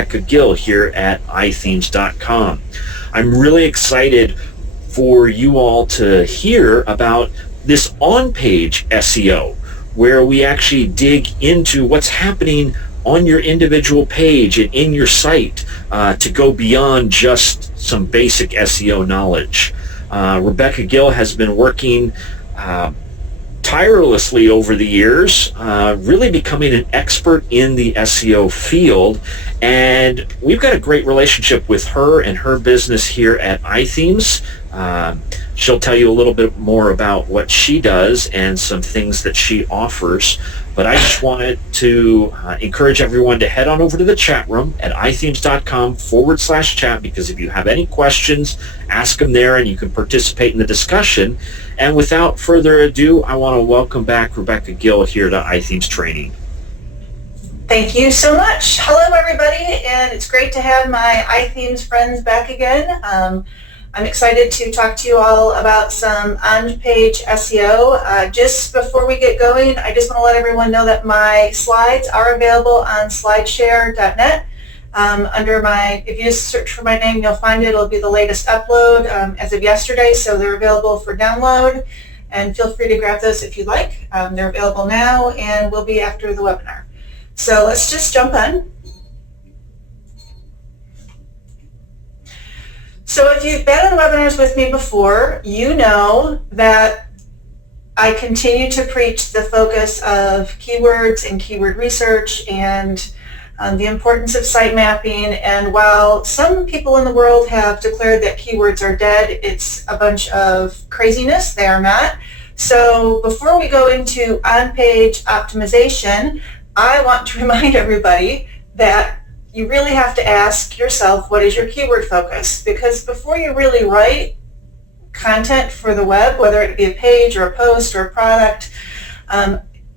Rebecca Gill here at iThemes.com. I'm really excited for you all to hear about this on-page SEO, where we actually dig into what's happening on your individual page and in your site to go beyond just some basic SEO knowledge. Rebecca Gill has been working tirelessly over the years, really becoming an expert in the SEO field, and we've got a great relationship with her and her business here at iThemes. She'll tell you a little bit more about what she does and some things that she offers, but I just wanted to encourage everyone to head on over to the chat room at iThemes.com/chat, because if you have any questions, ask them there and you can participate in the discussion. And without further ado, I want to welcome back Rebecca Gill here to iThemes Training. Thank you so much. Hello, everybody, and it's great to have my iThemes friends back again. I'm excited to talk to you all about some on-page SEO. Just before we get going, I just want to let everyone know that my slides are available on slideshare.net. If you just search for my name, you'll find it. It'll be the latest upload as of yesterday, so they're available for download, and feel free to grab those if you'd like. They're available now and will be after the webinar. So let's just jump in. So if you've been on webinars with me before, you know that I continue to preach the focus of keywords and keyword research and the importance of site mapping. And while some people in the world have declared that keywords are dead, it's a bunch of craziness. They are not. So before we go into on-page optimization, I want to remind everybody that you really have to ask yourself, what is your keyword focus? Because before you really write content for the web, whether it be a page or a post or a product,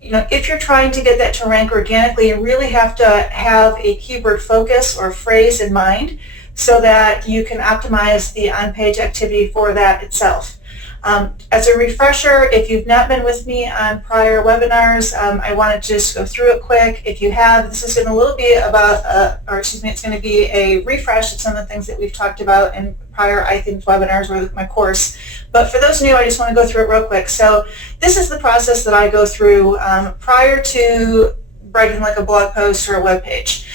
if you're trying to get that to rank organically, you really have to have a keyword focus or phrase in mind so that you can optimize the on-page activity for that itself. As a refresher, if you've not been with me on prior webinars, I want to just go through it quick. If you have, this is going to be about, it's going to be a refresh of some of the things that we've talked about in prior iThemes webinars or my course. But for those new, I just want to go through it real quick. So this is the process that I go through prior to writing like a blog post or a web page.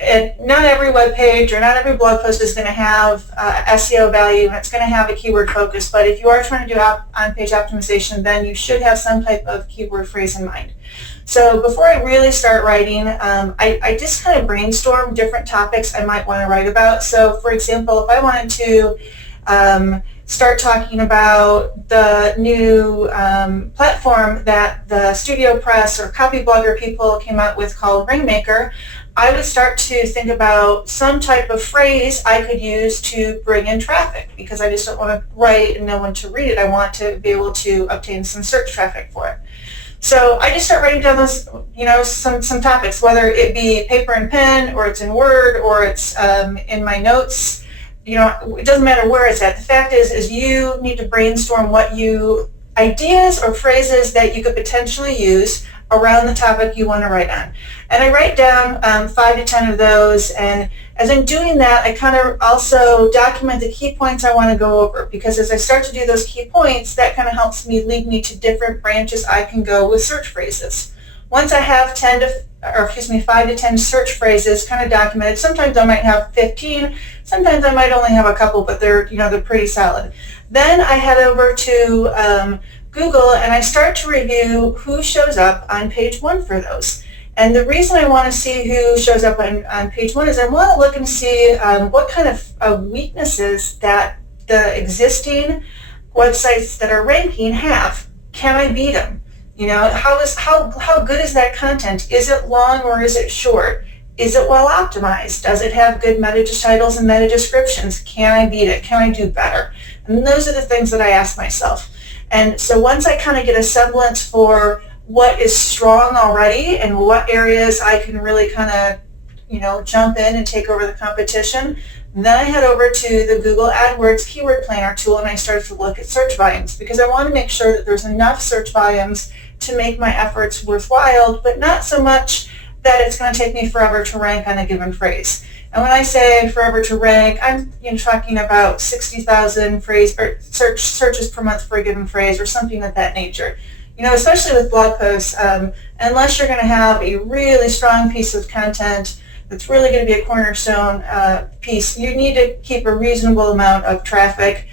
And not every web page or not every blog post is going to have SEO value, and it's going to have a keyword focus. But if you are trying to do on-page optimization, then you should have some type of keyword phrase in mind. So before I really start writing, I just kind of brainstorm different topics I might want to write about. So for example, if I wanted to start talking about the new platform that the Studio Press or copy blogger people came out with called Ringmaker, I would start to think about some type of phrase I could use to bring in traffic, because I just don't want to write and no one to read it. I want to be able to obtain some search traffic for it. So I just start writing down those, some topics, whether it be paper and pen, or it's in Word, or it's in my notes. It doesn't matter where it's at. The fact is you need to brainstorm ideas or phrases that you could potentially use around the topic you want to write on. And I write down 5 to 10 of those, and as I'm doing that, I kind of also document the key points I want to go over, because as I start to do those key points, that kind of helps me lead me to different branches I can go with search phrases. Once I have 5 to 10 search phrases kind of documented, sometimes I might have 15, sometimes I might only have a couple, but they're pretty solid. Then I head over to Google and I start to review who shows up on page 1 for those. And the reason I want to see who shows up on page 1 is I want to look and see what kind of weaknesses that the existing websites that are ranking have. Can I beat them? How good is that content? Is it long or is it short? Is it well optimized? Does it have good meta titles and meta descriptions? Can I beat it? Can I do better? And those are the things that I ask myself. And so once I kind of get a semblance for what is strong already and what areas I can really kind of, jump in and take over the competition, then I head over to the Google AdWords Keyword Planner tool and I start to look at search volumes, because I want to make sure that there's enough search volumes to make my efforts worthwhile, but not so much that it's going to take me forever to rank on a given phrase. And when I say forever to rank, I'm talking about 60,000 phrase or searches per month for a given phrase or something of that nature. Especially with blog posts, unless you're going to have a really strong piece of content that's really going to be a cornerstone piece, you need to keep a reasonable amount of traffic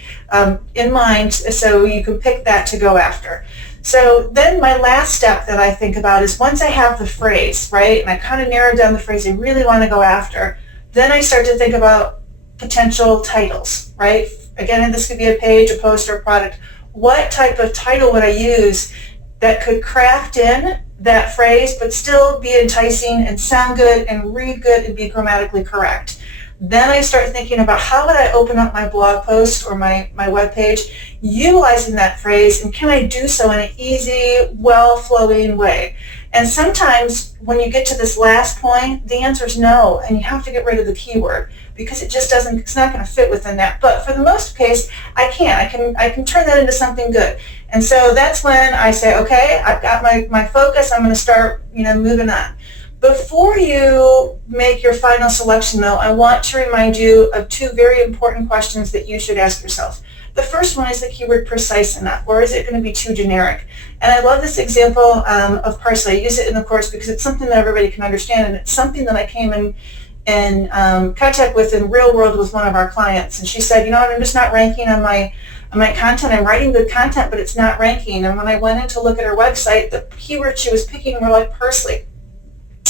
in mind so you can pick that to go after. So then my last step that I think about is once I have the phrase, right, and I kind of narrowed down the phrase I really want to go after, then I start to think about potential titles, right? Again, this could be a page, a post, or a product. What type of title would I use that could craft in that phrase but still be enticing and sound good and read good and be grammatically correct? Then I start thinking about how would I open up my blog post or my web page utilizing that phrase, and can I do so in an easy, well-flowing way? And sometimes when you get to this last point, the answer is no, and you have to get rid of the keyword because it's not going to fit within that. But for the most case, I can turn that into something good. And so that's when I say, okay, I've got my focus, I'm going to start, moving on. Before you make your final selection, though, I want to remind you of two very important questions that you should ask yourself. The first one, is the keyword precise enough, or is it going to be too generic? And I love this example of parsley. I use it in the course because it's something that everybody can understand, and it's something that I came in contact with in real world with one of our clients. And she said, I'm just not ranking on my content. I'm writing good content, but it's not ranking. And when I went in to look at her website, the keywords she was picking were like parsley.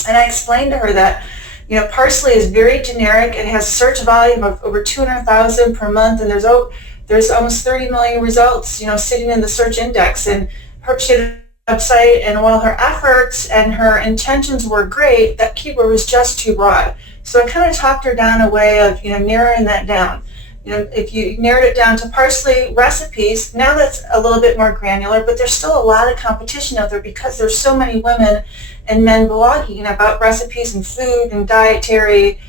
And I explained to her that, parsley is very generic. It has search volume of over 200,000 per month, and there's almost 30 million results, sitting in the search index. And she had a website, and while her efforts and her intentions were great, that keyword was just too broad. So I kind of talked her down a way of, narrowing that down. If you narrowed it down to parsley recipes, now that's a little bit more granular, but there's still a lot of competition out there because there's so many women and men blogging about recipes and food and dietary,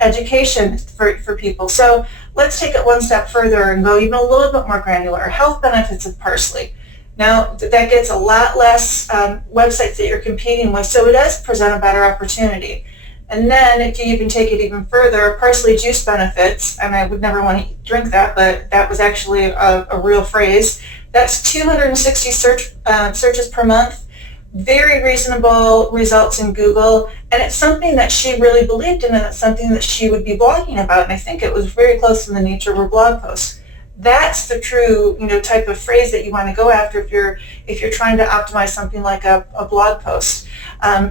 education for people. So let's take it one step further and go even a little bit more granular. Health benefits of parsley. Now, that gets a lot less websites that you're competing with, so it does present a better opportunity. And then if you even take it even further, parsley juice benefits, and I would never want to drink that, but that was actually a real phrase. That's 260 searches per month, very reasonable results in Google, and it's something that she really believed in, and it's something that she would be blogging about, and I think it was very close to the nature of her blog posts. That's the true, type of phrase that you want to go after if you're trying to optimize something like a blog post.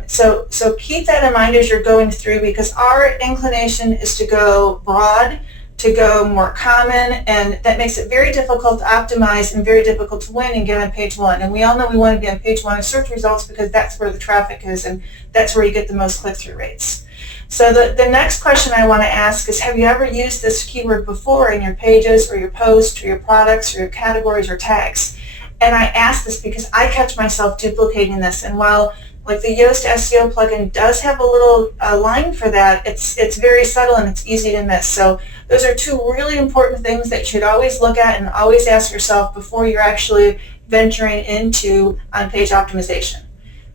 So keep that in mind as you're going through, because our inclination is to go broad, to go more common, and that makes it very difficult to optimize and very difficult to win and get on page one. And we all know we want to be on page one of search results because that's where the traffic is and that's where you get the most click-through rates. So the next question I want to ask is, have you ever used this keyword before in your pages or your posts or your products or your categories or tags? And I ask this because I catch myself duplicating this, and while like the Yoast SEO plugin does have a little line for that, it's very subtle and it's easy to miss. So those are two really important things that you should always look at and always ask yourself before you're actually venturing into on-page optimization.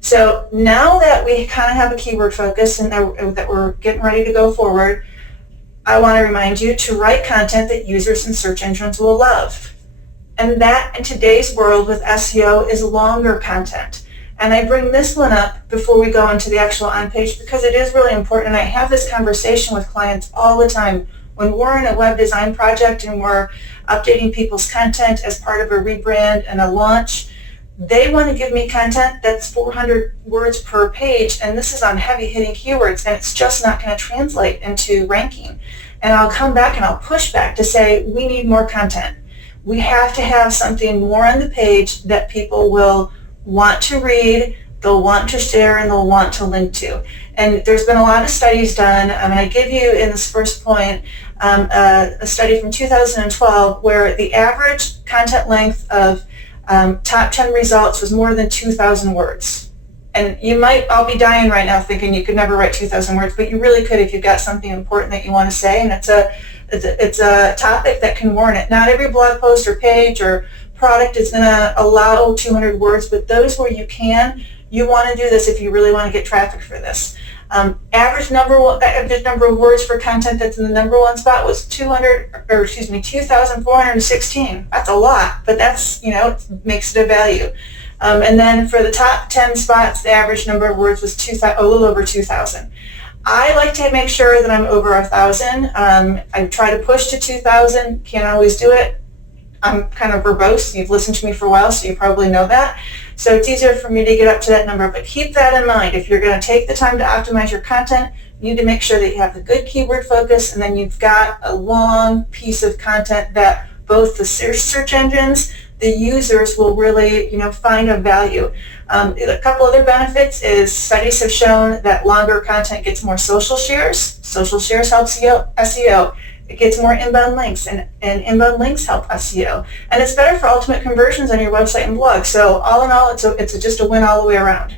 So now that we kind of have a keyword focus and that we're getting ready to go forward, I want to remind you to write content that users and search engines will love. And that in today's world with SEO is longer content. And I bring this one up before we go into the actual on-page because it is really important. And I have this conversation with clients all the time. When we're in a web design project and we're updating people's content as part of a rebrand and a launch, they want to give me content that's 400 words per page, and this is on heavy-hitting keywords, and it's just not going to translate into ranking. And I'll come back and I'll push back to say, we need more content. We have to have something more on the page that people will want to read, they'll want to share, and they'll want to link to. And there's been a lot of studies done. I give you in this first point a study from 2012 where the average content length of top 10 results was more than 2,000 words. And you might all be dying right now thinking you could never write 2,000 words, but you really could if you've got something important that you want to say, and it's a topic that can warrant it. Not every blog post or page or product is going to allow 200 words, but those where you can, you want to do this if you really want to get traffic for this. Average number of words for content that's in the number one spot was 2,416. That's a lot, but that's, it makes it a value. And then for the top 10 spots, the average number of words was a little over 2,000. I like to make sure that I'm over 1,000. I try to push to 2,000. Can't always do it. I'm kind of verbose. You've listened to me for a while, so you probably know that. So it's easier for me to get up to that number. But keep that in mind. If you're going to take the time to optimize your content, you need to make sure that you have the good keyword focus, and then you've got a long piece of content that both the search engines, the users will really, find a value. A couple other benefits is studies have shown that longer content gets more social shares. Social shares helps SEO. It gets more inbound links, and inbound links help SEO. And it's better for ultimate conversions on your website and blog. So all in all, it's just a win all the way around.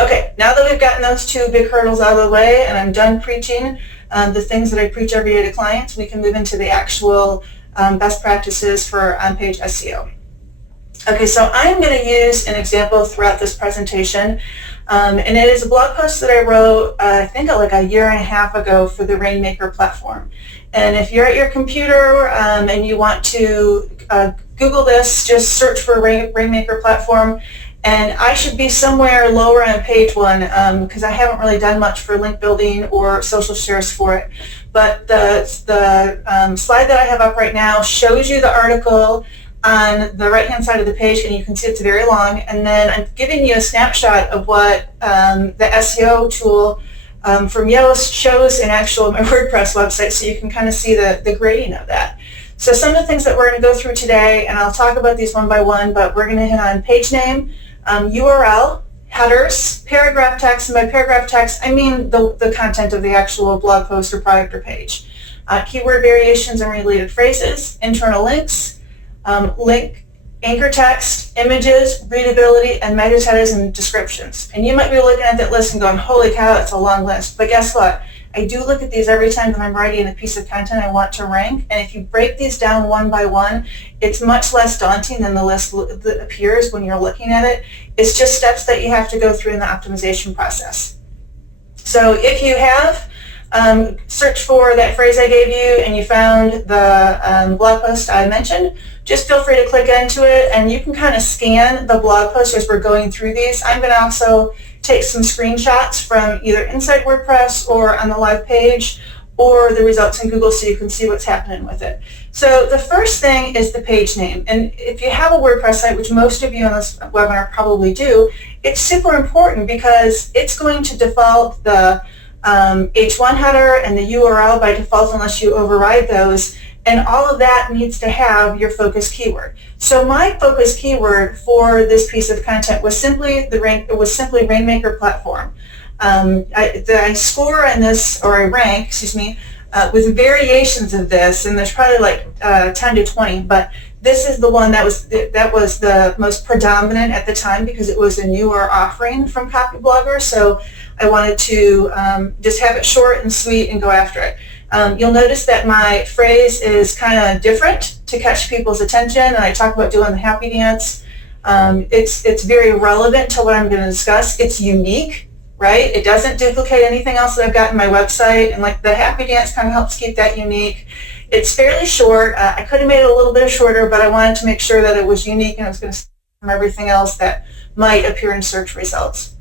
Okay, now that we've gotten those two big hurdles out of the way, and I'm done preaching the things that I preach every day to clients, we can move into the actual best practices for on-page SEO. Okay, so I'm going to use an example throughout this presentation, and it is a blog post that I wrote, I think like a year and a half ago for the Rainmaker platform. And if you're at your computer and you want to Google this, just search for Rainmaker platform, and I should be somewhere lower on page one because I haven't really done much for link building or social shares for it. But the slide that I have up right now shows you the article on the right-hand side of the page, and you can see it's very long. And then I'm giving you a snapshot of what the SEO tool from Yoast shows in actual my WordPress website, so you can kind of see the grading of that. So some of the things that we're going to go through today, and I'll talk about these one by one, but we're going to hit on page name, URL, headers, paragraph text, and by paragraph text, I mean the content of the actual blog post or product or page. Keyword variations and related phrases, internal links, link, anchor text, images, readability, and meta headers and descriptions. And you might be looking at that list and going, holy cow, that's a long list. But guess what? I do look at these every time that I'm writing a piece of content I want to rank, and if you break these down one by one, it's much less daunting than the list that appears when you're looking at it. It's just steps that you have to go through in the optimization process. So if you have searched for that phrase I gave you and you found the blog post I mentioned, just feel free to click into it, and you can kind of scan the blog post as we're going through these. I'm going to also take some screenshots from either inside WordPress or on the live page or the results in Google so you can see what's happening with it. So the first thing is the page name. And if you have a WordPress site, which most of you on this webinar probably do, it's super important because it's going to default the H1 header and the URL by default unless you override those. And all of that needs to have your focus keyword. So my focus keyword for this piece of content was simply Rainmaker platform. I score in this, or I rank, with variations of this, and there's probably like 10 to 20, but this is the one that was the most predominant at the time because it was a newer offering from Copyblogger. So I wanted to just have it short and sweet and go after it. You'll notice that my phrase is kind of different to catch people's attention, and I talk about doing the happy dance. It's very relevant to what I'm going to discuss. It's unique, right? It doesn't duplicate anything else that I've got in my website, and like the happy dance kind of helps keep that unique. It's fairly short. I could have made it a little bit shorter, but I wanted to make sure that it was unique and it was going to stand from everything else that might appear in search results.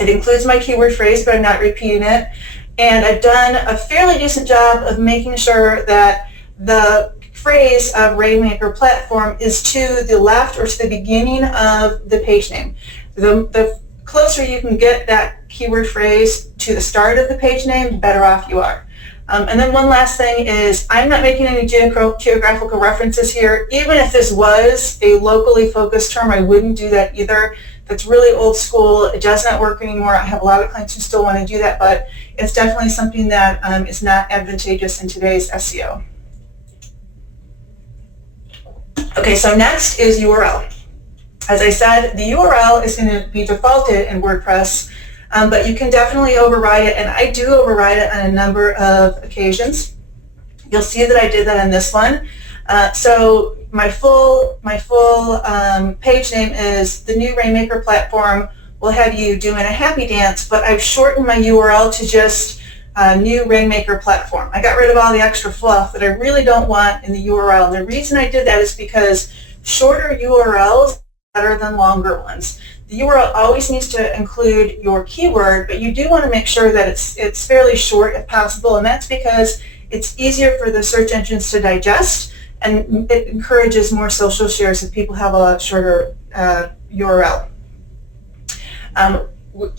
It includes my keyword phrase, but I'm not repeating it. And I've done a fairly decent job of making sure that the phrase of Rainmaker platform is to the left or to the beginning of the page name. The closer you can get that keyword phrase to the start of the page name, the better off you are. And then one last thing is I'm not making any geographical references here. Even if this was a locally focused term, I wouldn't do that either. That's really old school. It does not work anymore. I have a lot of clients who still want to do that, but it's definitely something that is not advantageous in today's SEO. Okay, so next is URL. As I said, the URL is going to be defaulted in WordPress, but you can definitely override it, and I do override it on a number of occasions. You'll see that I did that on this one. So my full page name is the new Rainmaker platform will have you doing a happy dance, but I've shortened my URL to just new Rainmaker platform. I got rid of all the extra fluff that I really don't want in the URL. And the reason I did that is because shorter URLs are better than longer ones. The URL always needs to include your keyword, but you do want to make sure that it's fairly short if possible, and that's because it's easier for the search engines to digest, and it encourages more social shares if people have a shorter URL.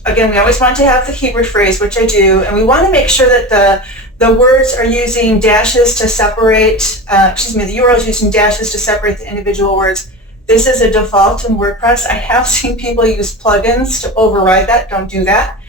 Again, we always want to have the keyword phrase, which I do, and we want to make sure that the words are using dashes to separate, the URL is using dashes to separate the individual words. This is a default in WordPress. I have seen people use plugins to override that. Don't do that.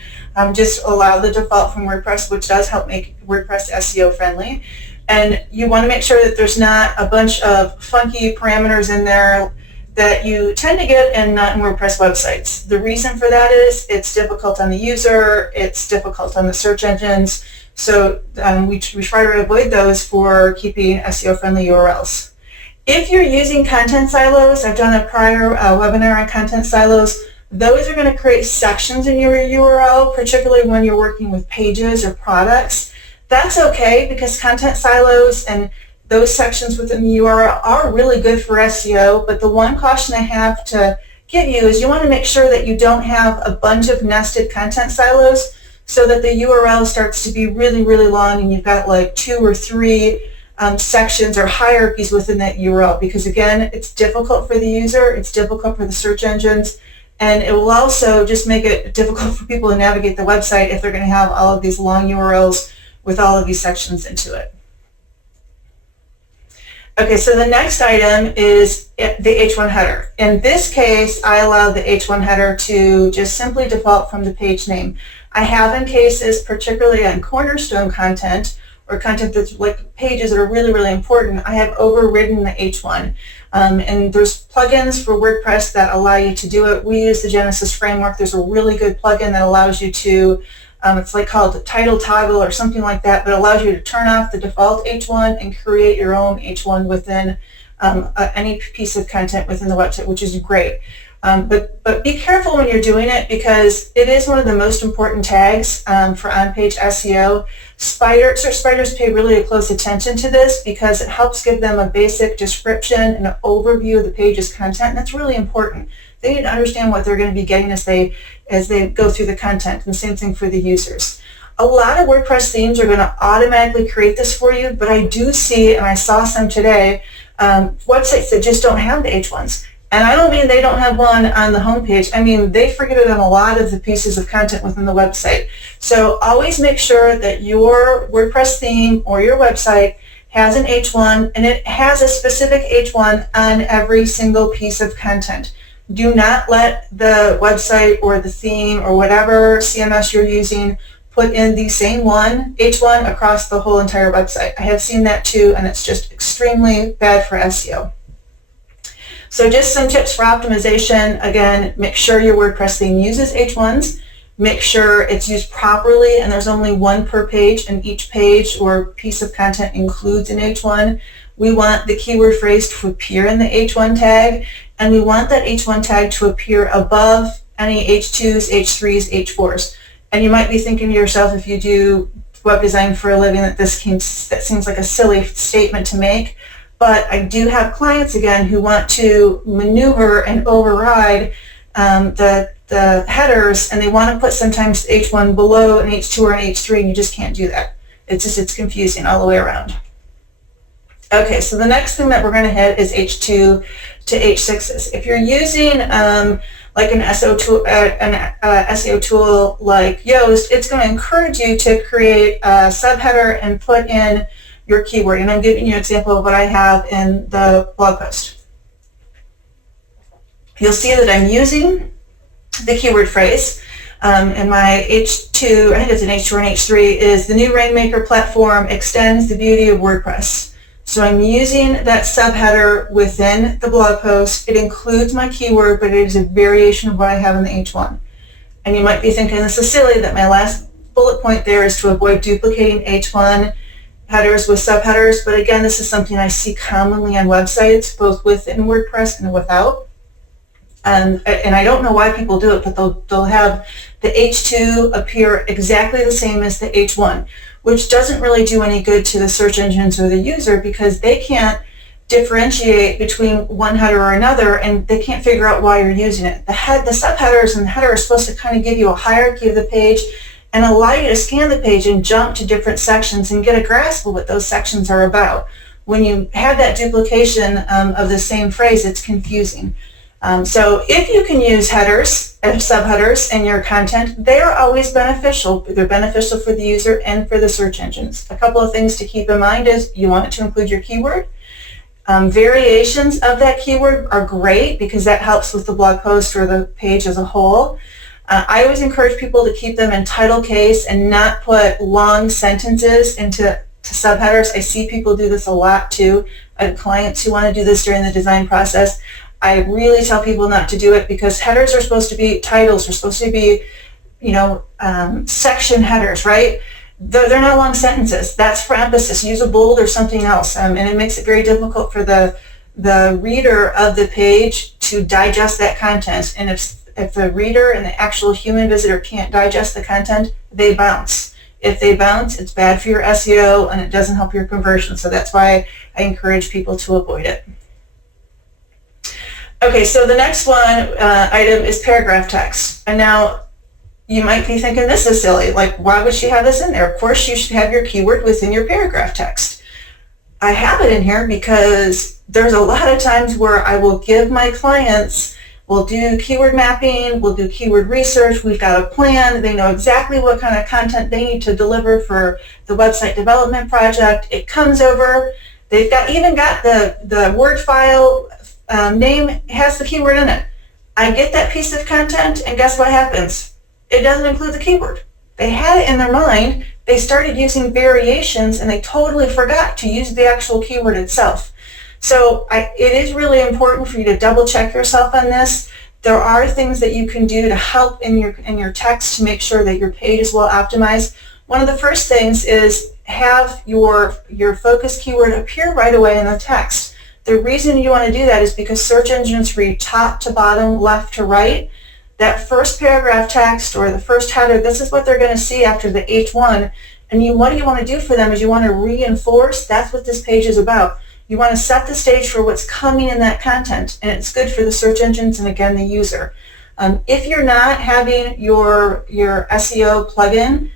Just allow the default from WordPress, which does help make WordPress SEO friendly. And you want to make sure that there's not a bunch of funky parameters in there that you tend to get in non-WordPress websites. The reason for that is it's difficult on the user, it's difficult on the search engines, so we try to avoid those for keeping SEO-friendly URLs. If you're using content silos, I've done a prior webinar on content silos, those are going to create sections in your URL, particularly when you're working with pages or products. That's okay because content silos and those sections within the URL are really good for SEO, but the one caution I have to give you is you want to make sure that you don't have a bunch of nested content silos so that the URL starts to be really, really long and you've got like 2 or 3 sections or hierarchies within that URL, because again, it's difficult for the user, it's difficult for the search engines, and it will also just make it difficult for people to navigate the website if they're going to have all of these long URLs with all of these sections into it. Okay, so the next item is the H1 header. In this case, I allow the H1 header to just simply default from the page name. I have in cases, particularly on cornerstone content or content that's like pages that are really, really important, I have overridden the H1. And there's plugins for WordPress that allow you to do it. We use the Genesis framework. There's a really good plugin that allows you to it's like called title toggle or something like that, but allows you to turn off the default H1 and create your own H1 within any piece of content within the website, which is great. But be careful when you're doing it because it is one of the most important tags for on-page SEO. Search spiders pay really close attention to this because it helps give them a basic description and an overview of the page's content, and that's really important. They need to understand what they're going to be getting as they go through the content, and the same thing for the users. A lot of WordPress themes are going to automatically create this for you, but I do see, and I saw some today, websites that just don't have the H1s. And I don't mean they don't have one on the homepage. I mean they forget it on a lot of the pieces of content within the website. So always make sure that your WordPress theme or your website has an H1, and it has a specific H1 on every single piece of content. Do not let the website or the theme or whatever CMS you're using put in the same H1 across the whole entire website. I have seen that too, and it's just extremely bad for SEO. So just some tips for optimization. Again, make sure your WordPress theme uses H1s. Make sure it's used properly, and there's only one per page, and each page or piece of content includes an H1. We want the keyword phrase to appear in the H1 tag, and we want that H1 tag to appear above any H2s, H3s, H4s. And you might be thinking to yourself, if you do web design for a living, that seems like a silly statement to make. But I do have clients, again, who want to maneuver and override the headers, and they want to put sometimes H1 below an H2 or an H3, and you just can't do that. It's confusing all the way around. Okay, so the next thing that we're going to hit is H2 to H6s. If you're using like an SEO tool like Yoast, it's going to encourage you to create a subheader and put in your keyword. And I'm giving you an example of what I have in the blog post. You'll see that I'm using the keyword phrase. And my H2, I think it's an H2 or an H3, is the new Rainmaker platform extends the beauty of WordPress. So I'm using that subheader within the blog post. It includes my keyword, but it is a variation of what I have in the H1. And you might be thinking, this is silly, that my last bullet point there is to avoid duplicating H1 headers with subheaders. But again, this is something I see commonly on websites, both within WordPress and without. and I don't know why people do it, but they'll have the H2 appear exactly the same as the H1, which doesn't really do any good to the search engines or the user because they can't differentiate between one header or another, and they can't figure out why you're using it. The subheaders and the header are supposed to kind of give you a hierarchy of the page and allow you to scan the page and jump to different sections and get a grasp of what those sections are about. When you have that duplication of the same phrase, it's confusing. So if you can use headers and subheaders in your content, they are always beneficial. They're beneficial for the user and for the search engines. A couple of things to keep in mind is you want it to include your keyword. Variations of that keyword are great because that helps with the blog post or the page as a whole. I always encourage people to keep them in title case and not put long sentences into subheaders. I see people do this a lot too. I have clients who want to do this during the design process. I really tell people not to do it because headers are supposed to be, titles are supposed to be, section headers, right? They're not long sentences. That's for emphasis. Use a bold or something else, and it makes it very difficult for the reader of the page to digest that content. And if the reader and the actual human visitor can't digest the content, they bounce. If they bounce, it's bad for your SEO and it doesn't help your conversion. So that's why I encourage people to avoid it. Okay, so the next item is paragraph text. And now you might be thinking this is silly. Like, why would she have this in there? Of course, you should have your keyword within your paragraph text. I have it in here because there's a lot of times where I will give my clients, we'll do keyword mapping, we'll do keyword research, we've got a plan, they know exactly what kind of content they need to deliver for the website development project. It comes over, they've even got the Word file name has the keyword in it. I get that piece of content and guess what happens? It doesn't include the keyword. They had it in their mind, they started using variations and they totally forgot to use the actual keyword itself. So it is really important for you to double check yourself on this. There are things that you can do to help in your text to make sure that your page is well optimized. One of the first things is have your focus keyword appear right away in the text. The reason you want to do that is because search engines read top to bottom, left to right. That first paragraph text or the first header, this is what they're going to see after the H1. And what you want to do for them is you want to reinforce that's what this page is about. You want to set the stage for what's coming in that content, and it's good for the search engines and, again, the user. If you're not having your SEO plugin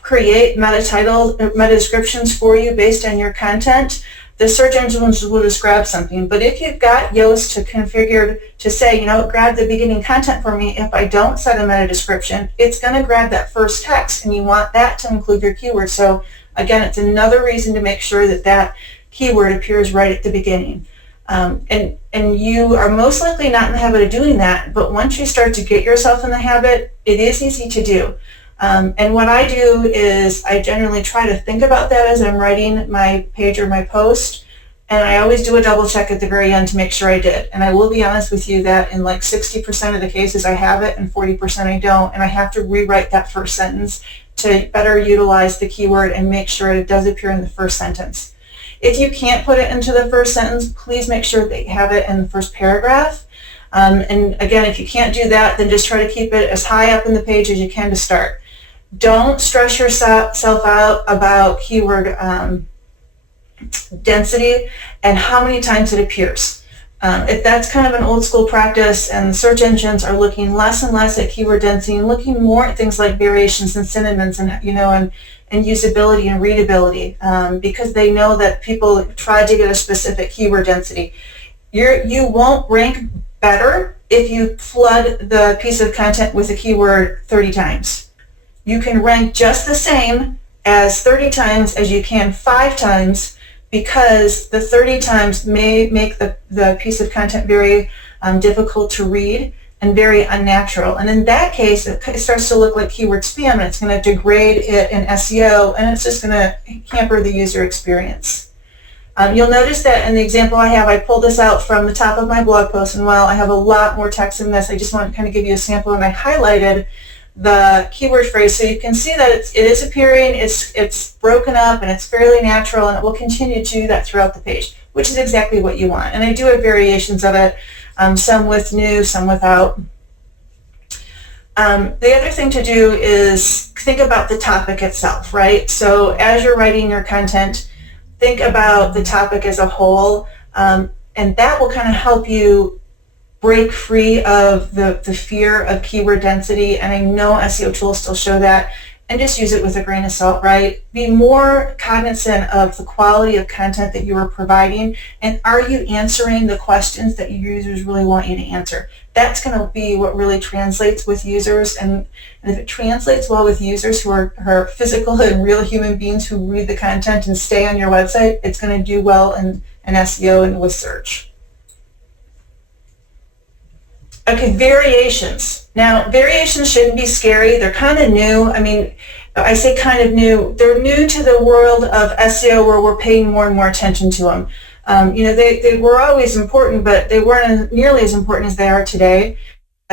create meta descriptions for you based on your content, the search engines will just grab something. But if you've got Yoast configured to say, grab the beginning content for me, if I don't set a meta description, it's going to grab that first text, and you want that to include your keyword. So, again, it's another reason to make sure that keyword appears right at the beginning. And you are most likely not in the habit of doing that, but once you start to get yourself in the habit, it is easy to do. And what I do is I generally try to think about that as I'm writing my page or my post, and I always do a double check at the very end to make sure I did. And I will be honest with you that in like 60% of the cases I have it and 40% I don't, and I have to rewrite that first sentence to better utilize the keyword and make sure it does appear in the first sentence. If you can't put it into the first sentence, please make sure that you have it in the first paragraph. And again, if you can't do that, then just try to keep it as high up in the page as you can to start. Don't stress yourself out about keyword density and how many times it appears. If that's kind of an old school practice and the search engines are looking less and less at keyword density and looking more at things like variations and synonyms and and usability and readability, because they know that people try to get a specific keyword density. You won't rank better if you flood the piece of content with a keyword 30 times. You can rank just the same as 30 times as you can 5 times, because the 30 times may make the piece of content very difficult to read and very unnatural. And in that case, it starts to look like keyword spam, and it's going to degrade it in SEO, and it's just going to hamper the user experience. You'll notice that in the example I have, I pulled this out from the top of my blog post, and while I have a lot more text in this, I just want to kind of give you a sample, and I highlighted the keyword phrase so you can see that it is appearing, it's broken up, and it's fairly natural, and it will continue to do that throughout the page, which is exactly what you want. And I do have variations of it. some with new, some without. The other thing to do is think about the topic itself, right? So as you're writing your content, think about the topic as a whole, and that will kind of help you break free of the fear of keyword density. And I know SEO tools still show that, and just use it with a grain of salt, right? Be more cognizant of the quality of content that you are providing, and are you answering the questions that your users really want you to answer? That's going to be what really translates with users, and if it translates well with users who are physical and real human beings who read the content and stay on your website, it's going to do well in SEO and with search. Okay, variations. Now, variations shouldn't be scary. They're kind of new. I mean, I say kind of new. They're new to the world of SEO where we're paying more and more attention to them. They were always important, but they weren't nearly as important as they are today.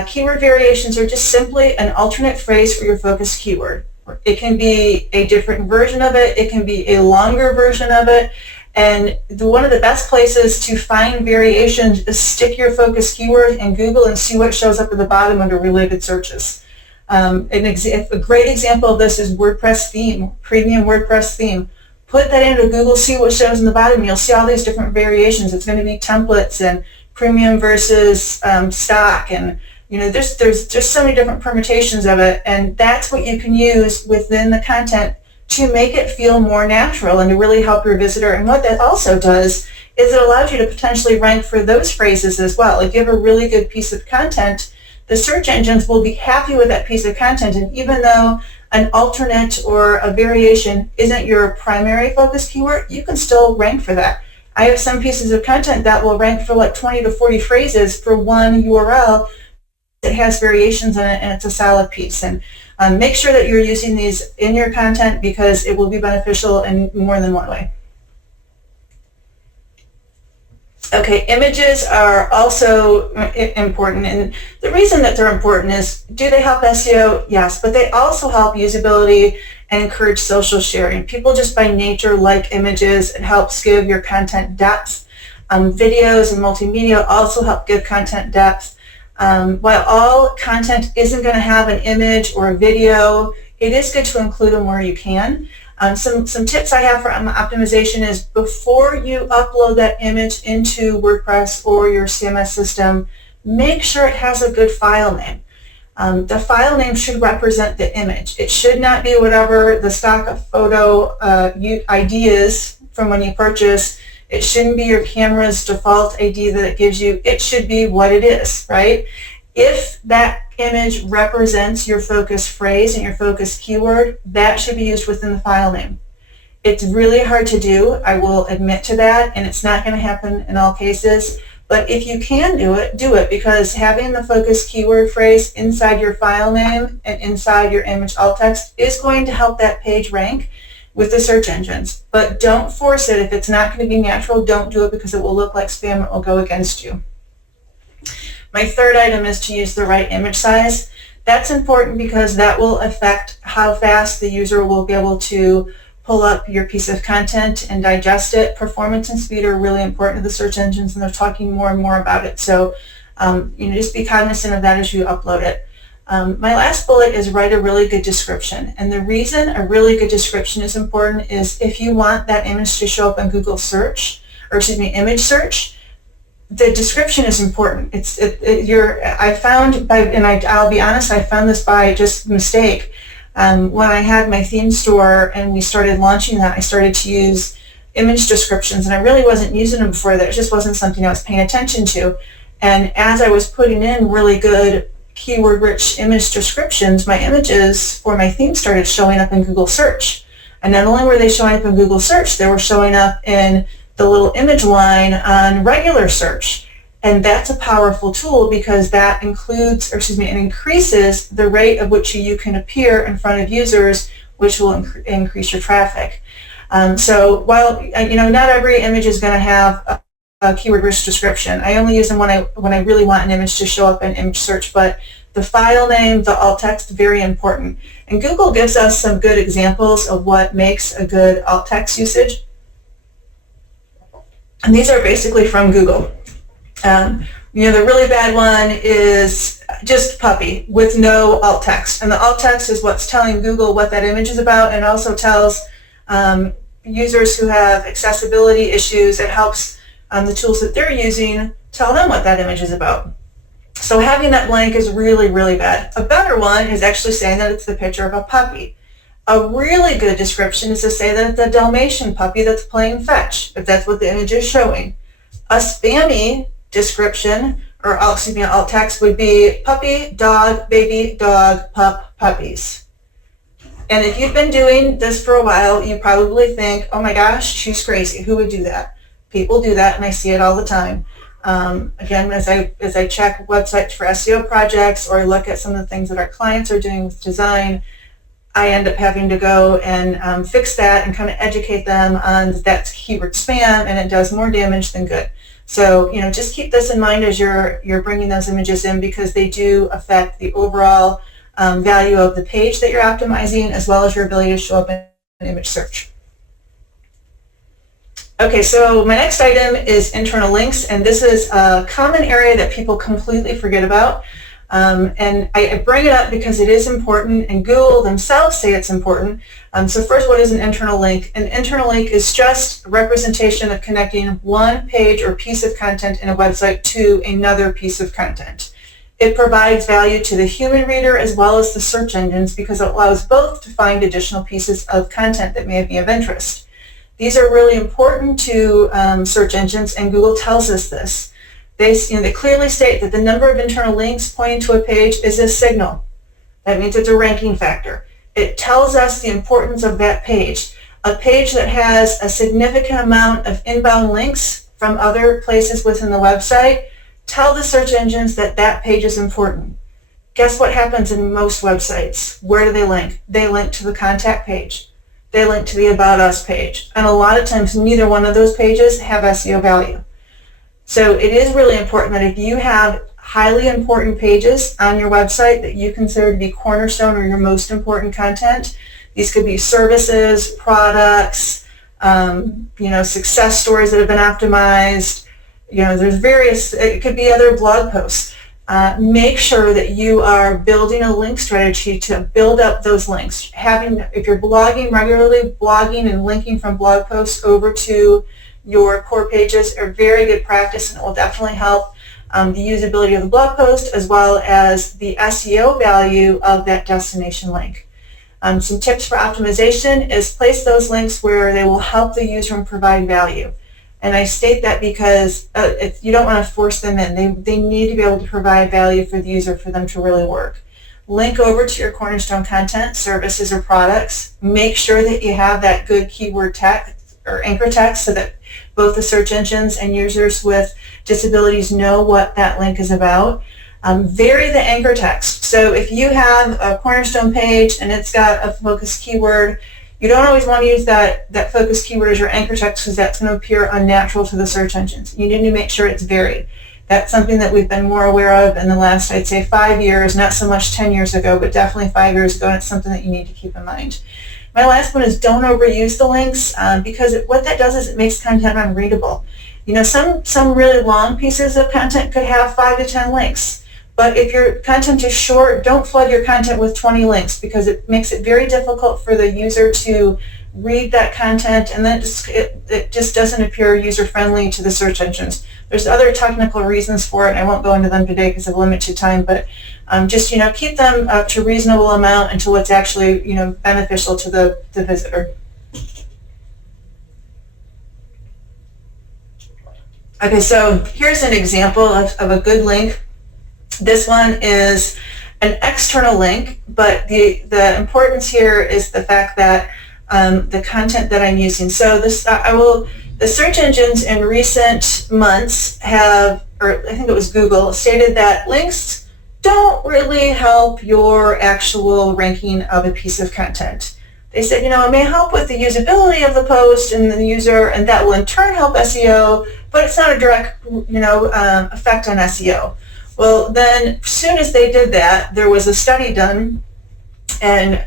Keyword variations are just simply an alternate phrase for your focused keyword. It can be a different version of it. It can be a longer version of it. And one of the best places to find variations is stick your focus keyword in Google and see what shows up at the bottom under related searches. A great example of this is WordPress theme, premium WordPress theme. Put that into Google, see what shows in the bottom, and you'll see all these different variations. It's going to be templates and premium versus stock, and there's just so many different permutations of it, and that's what you can use within the content to make it feel more natural and to really help your visitor. And what that also does is it allows you to potentially rank for those phrases as well. If you have a really good piece of content, the search engines will be happy with that piece of content, and even though an alternate or a variation isn't your primary focus keyword, you can still rank for that. I have some pieces of content that will rank for like 20 to 40 phrases for one URL that has variations in it, and it's a solid piece. And make sure that you're using these in your content because it will be beneficial in more than one way. Okay, images are also important, and the reason that they're important is, do they help SEO? Yes, but they also help usability and encourage social sharing. People just by nature like images. It helps give your content depth. Videos and multimedia also help give content depth. While all content isn't going to have an image or a video, it is good to include them where you can. Some tips I have for optimization is, before you upload that image into WordPress or your CMS system, make sure it has a good file name. The file name should represent the image. It should not be whatever the stock photo ID is from when you purchase. It shouldn't be your camera's default ID that it gives you. It should be what it is, right? If that image represents your focus phrase and your focus keyword, that should be used within the file name. It's really hard to do, I will admit to that, and it's not going to happen in all cases. But if you can do it, because having the focus keyword phrase inside your file name and inside your image alt text is going to help that page rank with the search engines. But don't force it. If it's not going to be natural, don't do it, because it will look like spam. It will go against you. My third item is to use the right image size. That's important because that will affect how fast the user will be able to pull up your piece of content and digest it. Performance and speed are really important to the search engines, and they're talking more and more about it. So just be cognizant of that as you upload it. My last bullet is write a really good description. And the reason a really good description is important is, if you want that image to show up in Google search, or image search, the description is important. I'll be honest, I found this by just mistake. When I had my theme store and we started launching that, I started to use image descriptions, and I really wasn't using them before that. It just wasn't something I was paying attention to. And as I was putting in really good keyword-rich image descriptions, my images for my theme started showing up in Google search. And not only were they showing up in Google search, they were showing up in the little image line on regular search. And that's a powerful tool, because that increases the rate at which you can appear in front of users, which will increase your traffic. So while not every image is going to have a keyword-rich description, I only use them when I really want an image to show up in image search. But the file name, the alt text, very important. And Google gives us some good examples of what makes a good alt text usage. And these are basically from Google. The really bad one is just puppy with no alt text. And the alt text is what's telling Google what that image is about, and also tells users who have accessibility issues. It helps the tools that they're using tell them what that image is about. So having that blank is really, really bad. A better one is actually saying that it's the picture of a puppy. A really good description is to say that it's a Dalmatian puppy that's playing fetch, if that's what the image is showing. A spammy description, or alt text, would be puppy, dog, baby, dog, pup, puppies. And if you've been doing this for a while, you probably think, oh my gosh, she's crazy. Who would do that? People do that, and I see it all the time. Again, as I check websites for SEO projects, or look at some of the things that our clients are doing with design, I end up having to go and fix that and kind of educate them on that's keyword spam, and it does more damage than good. So, just keep this in mind as you're bringing those images in, because they do affect the overall value of the page that you're optimizing, as well as your ability to show up in image search. Okay, so my next item is internal links, and this is a common area that people completely forget about. And I bring it up because it is important, and Google themselves say it's important. So first, what is an internal link? An internal link is just a representation of connecting one page or piece of content in a website to another piece of content. It provides value to the human reader as well as the search engines, because it allows both to find additional pieces of content that may be of interest. These are really important to search engines, and Google tells us this. They clearly state that the number of internal links pointing to a page is a signal. That means it's a ranking factor. It tells us the importance of that page. A page that has a significant amount of inbound links from other places within the website tell the search engines that that page is important. Guess what happens in most websites? Where do they link? They link to the contact page. They link to the About Us page. And a lot of times, neither one of those pages have SEO value. So it is really important that if you have highly important pages on your website that you consider to be cornerstone or your most important content, these could be services, products, success stories that have been optimized. There's various, it could be other blog posts. Make sure that you are building a link strategy to build up those links. If you're blogging regularly, blogging and linking from blog posts over to your core pages are very good practice, and it will definitely help the usability of the blog post as well as the SEO value of that destination link. Some tips for optimization is place those links where they will help the user and provide value. And I state that because you don't want to force them in. They need to be able to provide value for the user for them to really work. Link over to your cornerstone content, services, or products. Make sure that you have that good keyword text or anchor text so that both the search engines and users with disabilities know what that link is about. Vary the anchor text. So if you have a cornerstone page and it's got a focused keyword, you don't always want to use that focused keyword as your anchor text, because that's going to appear unnatural to the search engines. You need to make sure it's varied. That's something that we've been more aware of in the last, I'd say, 5 years, not so much 10 years ago, but definitely 5 years ago, and it's something that you need to keep in mind. My last one is don't overuse the links, because what that does is it makes content unreadable. Some really long pieces of content could have 5 to 10 links. But if your content is short, don't flood your content with 20 links, because it makes it very difficult for the user to read that content, and then it just doesn't appear user-friendly to the search engines. There's other technical reasons for it, and I won't go into them today because of limited time, but just keep them up to a reasonable amount until it's actually beneficial to the visitor. Okay, so here's an example of a good link. This one is an external link, but the importance here is the fact that the content that I'm using. So the search engines in recent months have, or I think it was Google, stated that links don't really help your actual ranking of a piece of content. They said, it may help with the usability of the post and the user, and that will in turn help SEO, but it's not a direct, effect on SEO. Well, then, as soon as they did that, there was a study done, and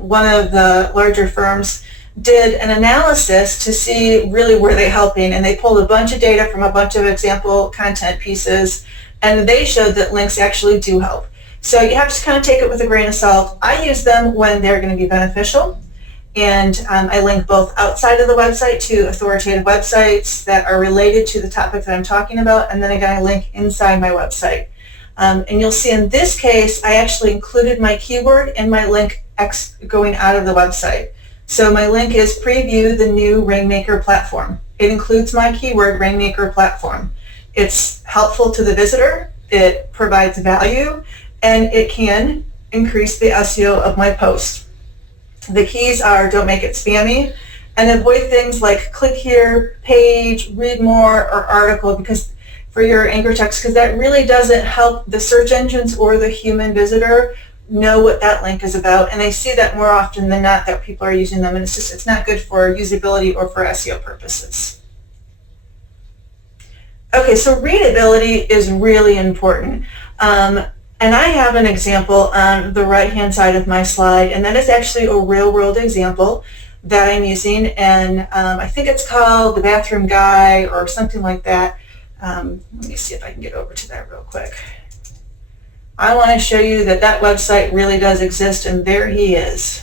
one of the larger firms did an analysis to see really were they helping, and they pulled a bunch of data from a bunch of example content pieces and they showed that links actually do help. So you have to kind of take it with a grain of salt. I use them when they're going to be beneficial, and I link both outside of the website to authoritative websites that are related to the topic that I'm talking about, and then again I link inside my website. And you'll see in this case, I actually included my keyword in my link going out of the website. So my link is preview the new Rainmaker platform. It includes my keyword Rainmaker platform. It's helpful to the visitor, it provides value, and it can increase the SEO of my post. The keys are don't make it spammy, and avoid things like click here, page, read more, or article because for your anchor text, because that really doesn't help the search engines or the human visitor know what that link is about. And I see that more often than not that people are using them, and it's not good for usability or for SEO purposes. Okay, so readability is really important. And I have an example on the right-hand side of my slide, and that is actually a real-world example that I'm using, and I think it's called The Bathroom Guy or something like that. Let me see if I can get over to that real quick. I want to show you that that website really does exist, and there he is.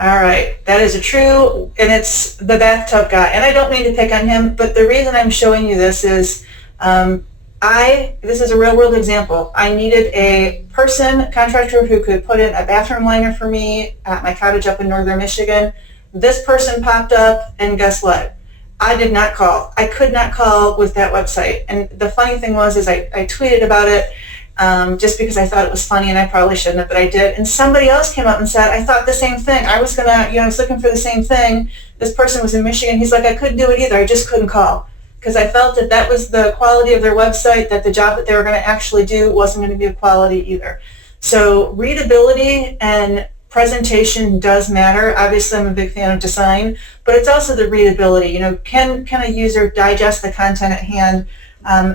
All right, that is a true, and it's the bathtub guy. And I don't mean to pick on him, but the reason I'm showing you this is this is a real-world example. I needed a contractor who could put in a bathroom liner for me at my cottage up in northern Michigan. This person popped up, and guess what? I did not call. I could not call with that website. And the funny thing was I tweeted about it just because I thought it was funny, and I probably shouldn't have, but I did. And somebody else came up and said, I thought the same thing. I was looking for the same thing. This person was in Michigan. He's like, I couldn't do it either. I just couldn't call. Because I felt that that was the quality of their website, that the job that they were going to actually do wasn't going to be of quality either. So readability and presentation does matter. Obviously, I'm a big fan of design, but it's also the readability. Can a user digest the content at hand?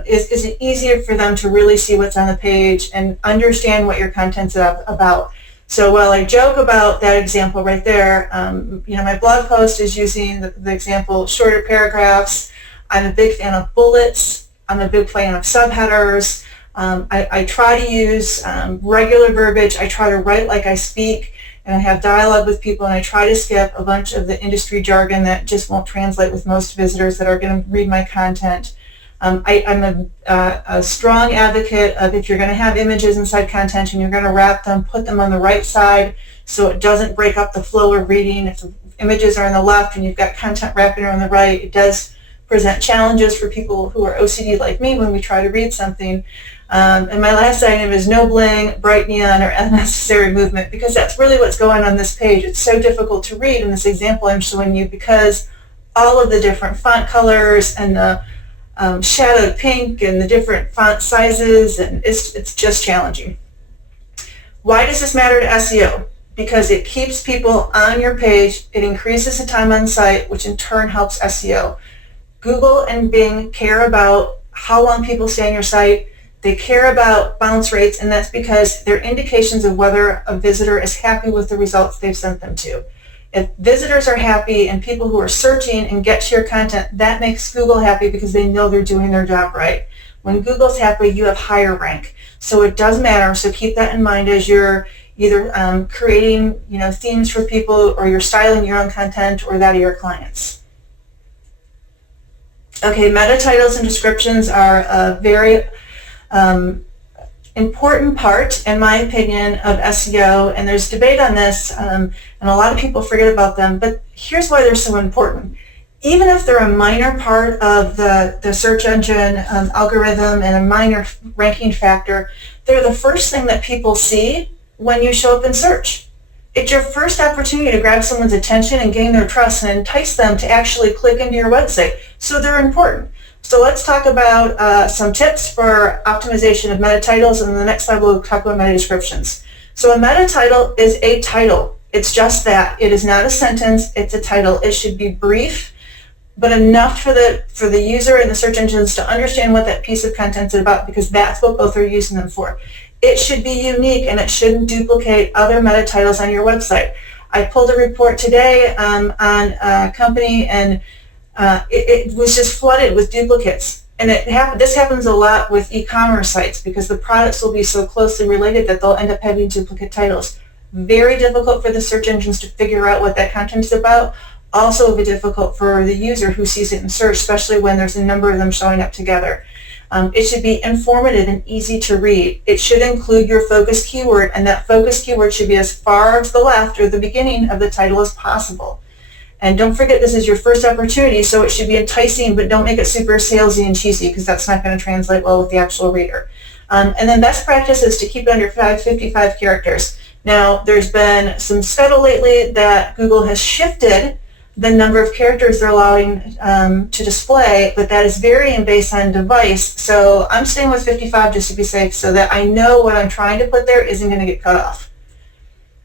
Is it easier for them to really see what's on the page and understand what your content's about? So while I joke about that example right there, my blog post is using the example shorter paragraphs. I'm a big fan of bullets. I'm a big fan of subheaders. I try to use regular verbiage. I try to write like I speak, and I have dialogue with people, and I try to skip a bunch of the industry jargon that just won't translate with most visitors that are going to read my content. I'm a strong advocate of if you're going to have images inside content and you're going to wrap them, put them on the right side so it doesn't break up the flow of reading. If the images are on the left and you've got content wrapping on the right, it does present challenges for people who are OCD like me when we try to read something. And my last item is no bling, bright neon, or unnecessary movement, because that's really what's going on this page. It's so difficult to read in this example I'm showing you because all of the different font colors and the shadowed pink and the different font sizes, and it's just challenging. Why does this matter to SEO? Because it keeps people on your page, it increases the time on site, which in turn helps SEO. Google and Bing care about how long people stay on your site. They care about bounce rates, and that's because they're indications of whether a visitor is happy with the results they've sent them to. If visitors are happy and people who are searching and get to your content, that makes Google happy because they know they're doing their job right. When Google's happy, you have higher rank. So it does matter. So keep that in mind as you're either creating themes for people, or you're styling your own content or that of your clients. Okay, meta titles and descriptions are a very important part, in my opinion, of SEO, and there's debate on this, and a lot of people forget about them, but here's why they're so important. Even if they're a minor part of the search engine algorithm and a minor ranking factor, they're the first thing that people see when you show up in search. It's your first opportunity to grab someone's attention and gain their trust and entice them to actually click into your website. So they're important. So let's talk about some tips for optimization of meta titles, and in the next slide we'll talk about meta descriptions. So a meta title is a title. It's just that. It is not a sentence, it's a title. It should be brief, but enough for the user and the search engines to understand what that piece of content is about, because that's what both are using them for. It should be unique, and it shouldn't duplicate other meta titles on your website. I pulled a report today on a company, and it was just flooded with duplicates. And this happens a lot with e-commerce sites because the products will be so closely related that they'll end up having duplicate titles. Very difficult for the search engines to figure out what that content is about. Also very difficult for the user who sees it in search, especially when there's a number of them showing up together. It should be informative and easy to read. It should include your focus keyword, and that focus keyword should be as far to the left or the beginning of the title as possible. And don't forget, this is your first opportunity, so it should be enticing, but don't make it super salesy and cheesy because that's not going to translate well with the actual reader. And then best practice is to keep it under 55 characters. Now, there's been some scuttle lately that Google has shifted the number of characters they're allowing to display, but that is varying based on device. So I'm staying with 55 just to be safe so that I know what I'm trying to put there isn't going to get cut off.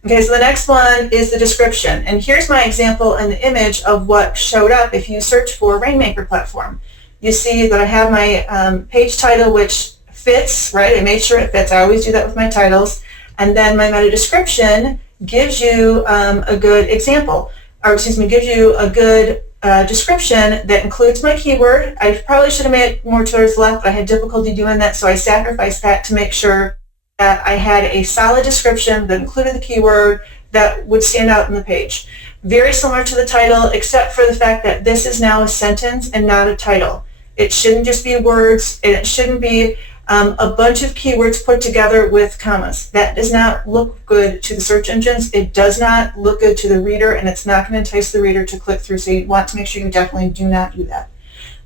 Okay, so the next one is the description. And here's my example in the image of what showed up if you search for Rainmaker platform. You see that I have my page title, which fits, right? I made sure it fits. I always do that with my titles. And then my meta description gives you a good example. Or excuse me, gives you a good description that includes my keyword. I probably should have made it more towards the left, but I had difficulty doing that, so I sacrificed that to make sure that I had a solid description that included the keyword that would stand out in the page. Very similar to the title, except for the fact that this is now a sentence and not a title. It shouldn't just be words, and it shouldn't be a bunch of keywords put together with commas. That does not look good to the search engines. It does not look good to the reader, and it's not going to entice the reader to click through, so you want to make sure you definitely do not do that.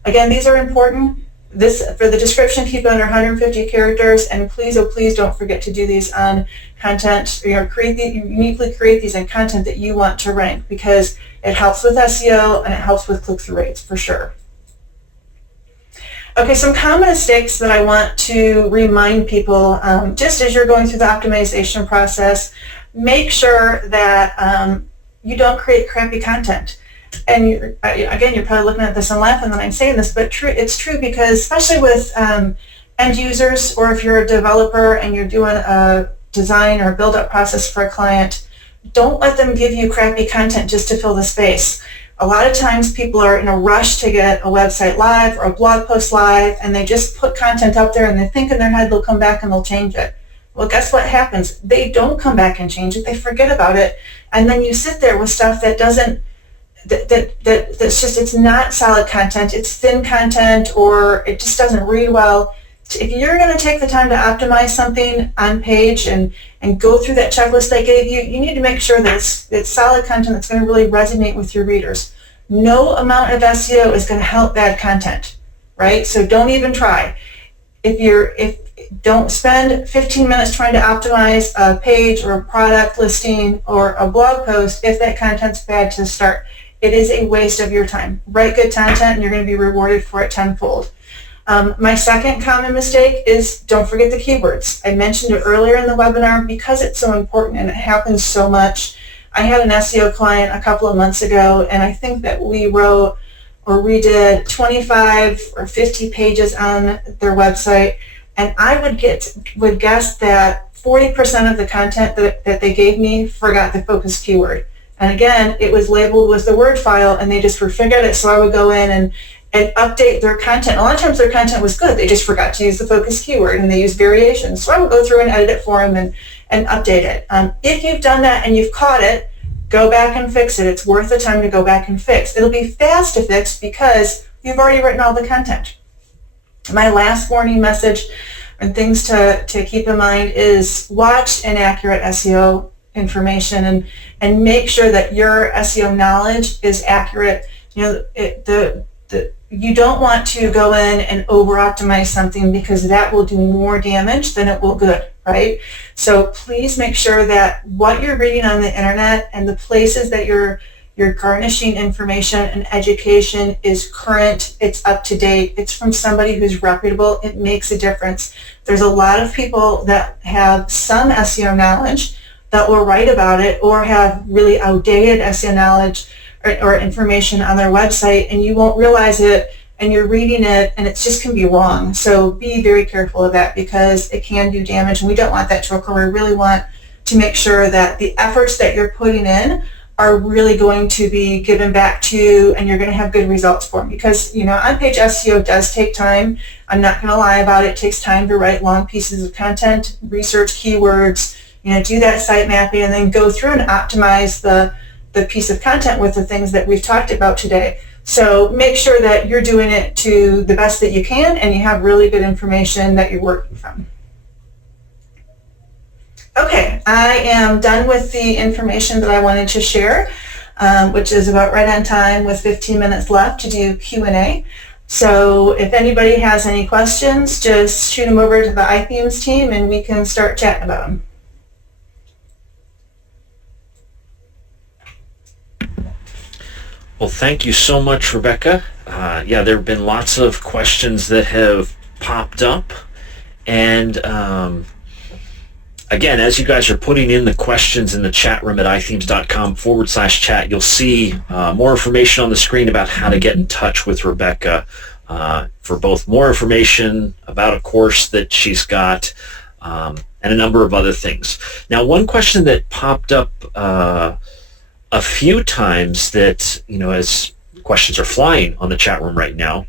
Again, these are important. For the description, keep it under 150 characters, and please, oh please, don't forget to do these on content, uniquely create these on content that you want to rank, because it helps with SEO and it helps with click-through rates for sure. Okay, some common mistakes that I want to remind people, just as you're going through the optimization process, make sure that you don't create crappy content. And again, you're probably looking at this and laughing when I'm saying this, but it's true because especially with end users, or if you're a developer and you're doing a design or build-up process for a client, don't let them give you crappy content just to fill the space. A lot of times people are in a rush to get a website live or a blog post live, and they just put content up there and they think in their head they'll come back and they'll change it. Well, guess what happens? They don't come back and change it. They forget about it. And then you sit there with stuff that doesn't, that's just, it's not solid content. It's thin content, or it just doesn't read well. If you're going to take the time to optimize something on page and go through that checklist I gave you, you need to make sure that it's solid content that's going to really resonate with your readers. No amount of SEO is going to help bad content, right? So don't even try. Don't spend 15 minutes trying to optimize a page or a product listing or a blog post if that content's bad to start. It is a waste of your time. Write good content and you're going to be rewarded for it tenfold. My second common mistake is don't forget the keywords. I mentioned it earlier in the webinar because it's so important and it happens so much. I had an SEO client a couple of months ago, and I think that we wrote or redid 25 or 50 pages on their website, and I would guess that 40% of the content that they gave me forgot the focus keyword. And again, it was labeled as the Word file, and they just forgot it, so I would go in and update their content. A lot of times their content was good. They just forgot to use the focus keyword, and they used variations. So I would go through and edit it for them and update it. If you've done that and you've caught it, go back and fix it. It's worth the time to go back and fix. It'll be fast to fix because you've already written all the content. My last warning message and things to keep in mind is watch inaccurate SEO information and make sure that your SEO knowledge is accurate. You know, you don't want to go in and over-optimize something because that will do more damage than it will good, right? So please make sure that what you're reading on the internet and the places that you're garnishing information and education is current, it's up to date, it's from somebody who's reputable. It makes a difference. There's a lot of people that have some SEO knowledge that will write about it or have really outdated SEO knowledge or information on their website, and you won't realize it, and you're reading it, and it just can be wrong. So be very careful of that because it can do damage, and we don't want that to occur. We really want to make sure that the efforts that you're putting in are really going to be given back to you, and you're going to have good results for them. Because, on-page SEO does take time. I'm not going to lie about it. It takes time to write long pieces of content, research keywords, do that site mapping, and then go through and optimize the piece of content with the things that we've talked about today. So make sure that you're doing it to the best that you can, and you have really good information that you're working from. Okay, I am done with the information that I wanted to share, which is about right on time with 15 minutes left to do Q&A. So if anybody has any questions, just shoot them over to the iThemes team and we can start chatting about them. Well, thank you so much, Rebecca. Yeah, there have been lots of questions that have popped up. And again, as you guys are putting in the questions in the chat room at ithemes.com/chat, you'll see more information on the screen about how to get in touch with Rebecca for both more information about a course that she's got and a number of other things. Now, one question that popped up a few times that, as questions are flying on the chat room right now,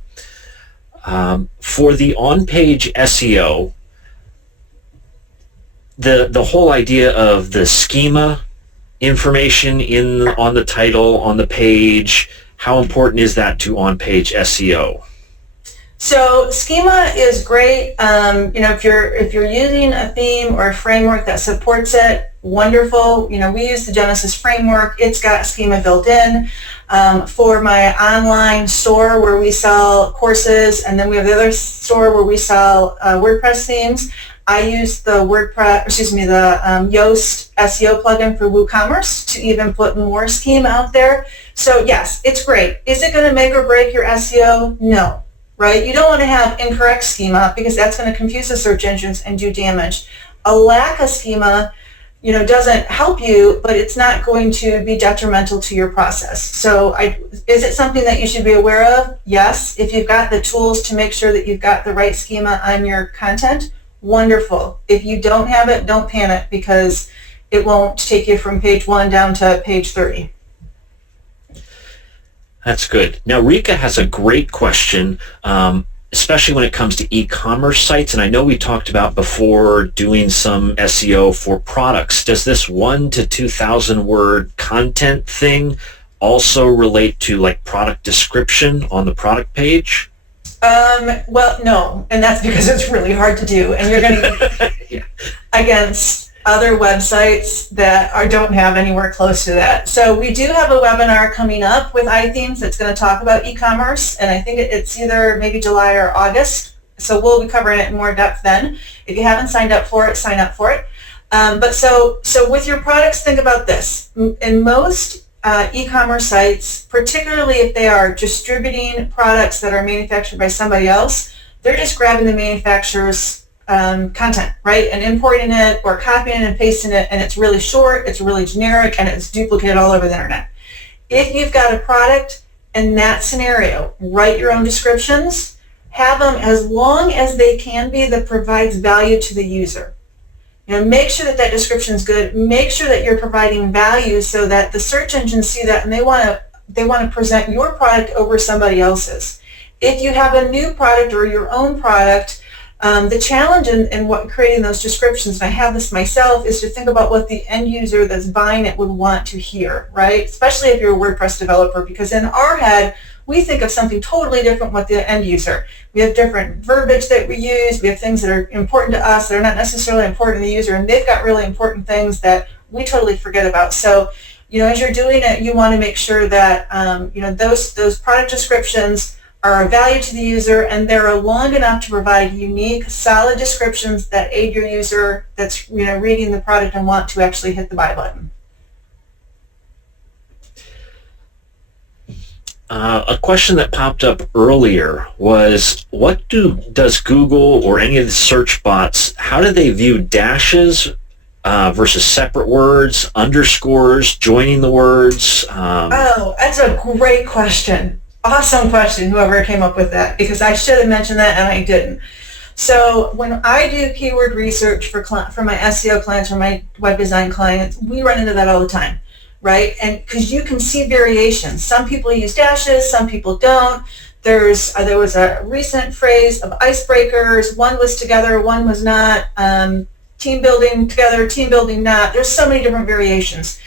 for the on-page SEO, the whole idea of the schema information on the title, on the page, how important is that to on-page SEO? So schema is great. If you're using a theme or a framework that supports it, wonderful. We use the Genesis framework. It's got schema built in. For my online store where we sell courses, and then we have the other store where we sell WordPress themes, I use the Yoast SEO plugin for WooCommerce to even put more schema out there. So yes, it's great. Is it going to make or break your SEO? No. Right? You don't want to have incorrect schema because that's going to confuse the search engines and do damage. A lack of schema, doesn't help you, but it's not going to be detrimental to your process. So is it something that you should be aware of? Yes. If you've got the tools to make sure that you've got the right schema on your content, wonderful. If you don't have it, don't panic because it won't take you from page 1 down to page 30. That's good. Now, Rika has a great question, especially when it comes to e-commerce sites. And I know we talked about before doing some SEO for products. Does this 1,000 to 2,000 word content thing also relate to like product description on the product page? Well, no, and that's because it's really hard to do, and you're going to get against other websites that don't have anywhere close to that. So we do have a webinar coming up with iThemes that's going to talk about e-commerce, and I think it's either maybe July or August. So we'll be covering it in more depth then. If you haven't signed up for it, sign up for it. But so with your products, think about this. In most e-commerce sites, particularly if they are distributing products that are manufactured by somebody else, they're just grabbing the manufacturer's content, right, and importing it or copying and pasting it, and it's really short, it's really generic, and it's duplicated all over the internet. If you've got a product in that scenario, write your own descriptions, have them as long as they can be that provides value to the user. Make sure that description is good. Make sure that you're providing value so that the search engines see that and they want to present your product over somebody else's. If you have a new product or your own product, the challenge in creating those descriptions, and I have this myself, is to think about what the end user that's buying it would want to hear, right? Especially if you're a WordPress developer, because in our head, we think of something totally different with the end user. We have different verbiage that we use. We have things that are important to us that are not necessarily important to the user, and they've got really important things that we totally forget about. So, as you're doing it, you want to make sure that those product descriptions are of value to the user, and they're long enough to provide unique, solid descriptions that aid your user that's reading the product and want to actually hit the buy button. A question that popped up earlier was, does Google or any of the search bots, how do they view dashes versus separate words, underscores, joining the words? That's a great question. Awesome question, whoever came up with that, because I should have mentioned that and I didn't. So when I do keyword research for my SEO clients or my web design clients, we run into that all the time. right? And because you can see variations. Some people use dashes, some people don't. There was a recent phrase of icebreakers. One was together, one was not. Team building together, team building not. There's so many different variations.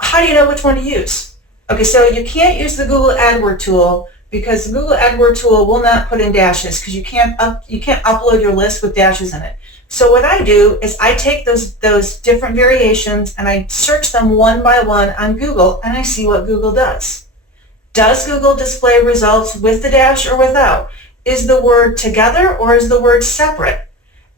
How do you know which one to use? Okay, so you can't use the Google AdWord tool because the Google AdWord tool will not put in dashes because you can't upload your list with dashes in it. So what I do is I take those different variations and I search them one by one on Google and I see what Google does. Does Google display results with the dash or without? Is the word together or is the word separate?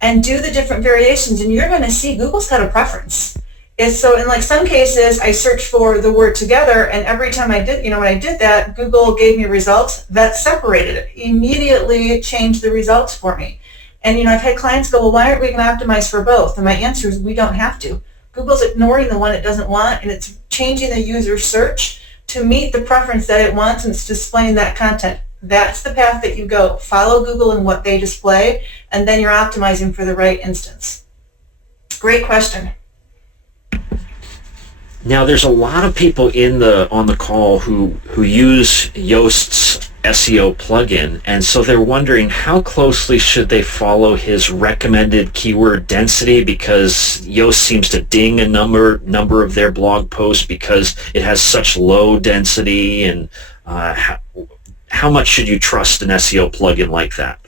And do the different variations, and you're going to see Google's got a preference. So in like some cases, I searched for the word together, and every time I did, when I did that, Google gave me results that separated it, immediately changed the results for me. And I've had clients go, well, why aren't we going to optimize for both? And my answer is we don't have to. Google's ignoring the one it doesn't want, and it's changing the user search to meet the preference that it wants, and it's displaying that content. That's the path that you go. Follow Google and what they display, and then you're optimizing for the right instance. Great question. Now, there's a lot of people on the call who use Yoast's SEO plugin, and so they're wondering how closely should they follow his recommended keyword density, because Yoast seems to ding a number of their blog posts because it has such low density, and how much should you trust an SEO plugin like that?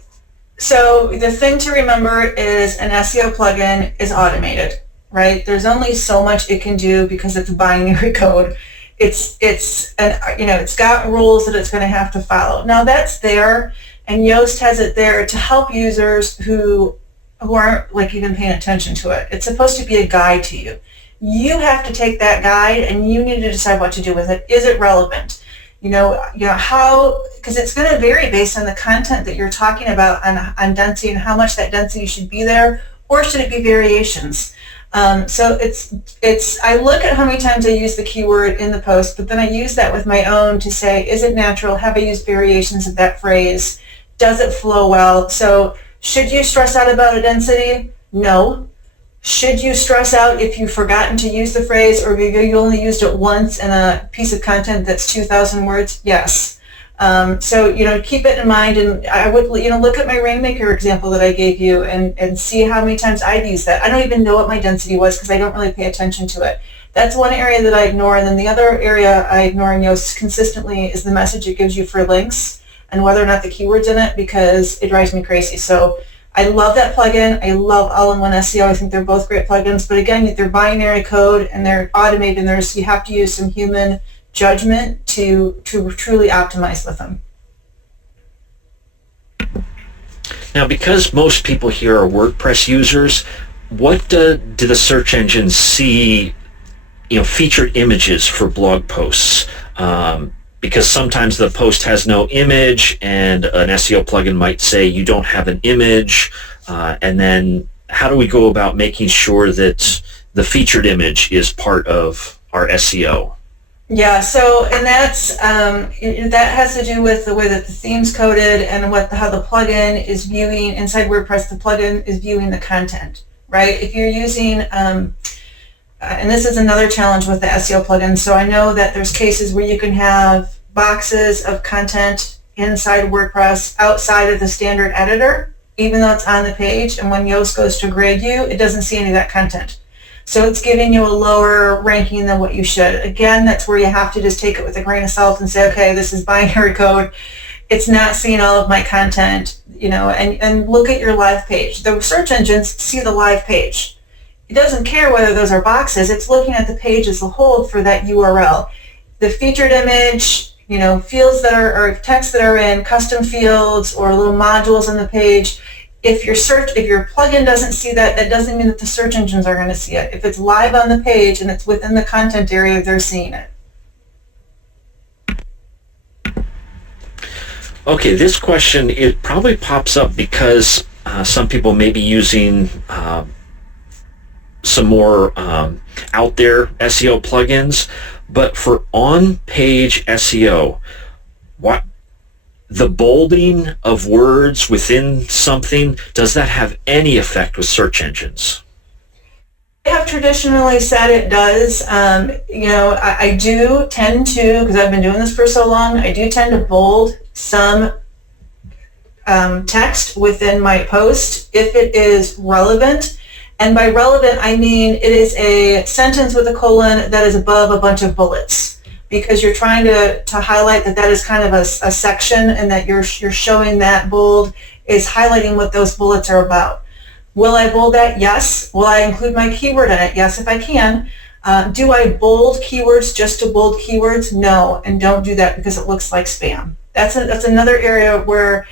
So the thing to remember is an SEO plugin is automated, right? There's only so much it can do because it's binary code. It's got rules that it's going to have to follow. Now that's there, and Yoast has it there to help users who aren't even paying attention to it. It's supposed to be a guide to you. You have to take that guide and you need to decide what to do with it. Is it relevant? How, because it's going to vary based on the content that you're talking about on density and how much that density should be there, or should it be variations? So I look at how many times I use the keyword in the post, but then I use that with my own to say, is it natural? Have I used variations of that phrase? Does it flow well? So should you stress out about a density? No. Should you stress out if you've forgotten to use the phrase or you only used it once in a piece of content that's 2,000 words? Yes. So keep it in mind, and I would look at my Rainmaker example that I gave you and see how many times I've used that. I don't even know what my density was because I don't really pay attention to it. That's one area that I ignore, and then the other area I ignore in Yoast consistently is the message it gives you for links and whether or not the keyword's in it, because it drives me crazy. So I love that plugin. I love All-in-One SEO. I think they're both great plugins, but again, they're binary code and they're automated, and you have to use some human judgment to truly optimize with them. Now, because most people here are WordPress users, what do the search engines see, featured images for blog posts? Because sometimes the post has no image, and an SEO plugin might say you don't have an image, and then how do we go about making sure that the featured image is part of our SEO? Yeah, and that's that has to do with the way that the theme's coded and how the plugin is viewing inside WordPress. The plugin is viewing the content, right? If you're using and this is another challenge with the SEO plugin. So I know that there's cases where you can have boxes of content inside WordPress outside of the standard editor, even though it's on the page, and when Yoast goes to grade you, it doesn't see any of that content. So it's giving you a lower ranking than what you should. Again, that's where you have to just take it with a grain of salt and say, okay, this is binary code. It's not seeing all of my content, and look at your live page. The search engines see the live page. It doesn't care whether those are boxes. It's looking at the page as a whole for that URL. The featured image, fields that are, or text that are in custom fields or little modules on the page. If your plugin doesn't see that, that doesn't mean that the search engines are going to see it. If it's live on the page and it's within the content area, they're seeing it. Okay, this question, it probably pops up because some people may be using some more out there SEO plugins, but for on-page SEO, the bolding of words within something, does that have any effect with search engines? have traditionally said it does. I do tend to, because I've been doing this for so long, I do tend to bold some text within my post if it is relevant. And by relevant, I mean it is a sentence with a colon that is above a bunch of bullets, because you're trying to highlight that is kind of a section, and that you're showing that bold is highlighting what those bullets are about. Will I bold that? Yes. Will I include my keyword in it? Yes, if I can. Do I bold keywords just to bold keywords? No, and don't do that because it looks like spam. That's another area where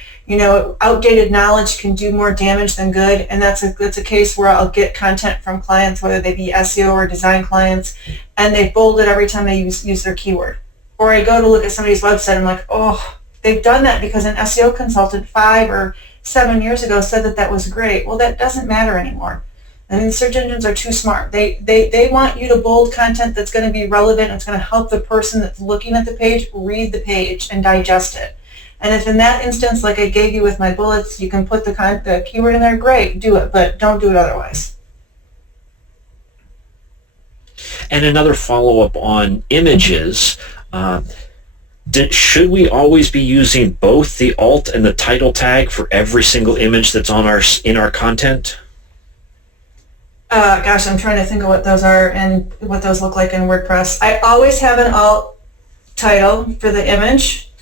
outdated knowledge can do more damage than good, and that's a case where I'll get content from clients, whether they be SEO or design clients, and they bold it every time they use their keyword. Or I go to look at somebody's website and I'm like, oh, they've done that because an SEO consultant 5 or 7 years ago said that was great. Well, that doesn't matter anymore. I mean, search engines are too smart. They want you to bold content that's going to be relevant. It's going to help the person that's looking at the page read the page and digest it. And if in that instance, like I gave you with my bullets, you can put the keyword in there, great, do it, but don't do it otherwise. And another follow-up on images, should we always be using both the alt and the title tag for every single image that's on in our content? Gosh, I'm trying to think of what those are and what those look like in WordPress. I always have an alt title for the image,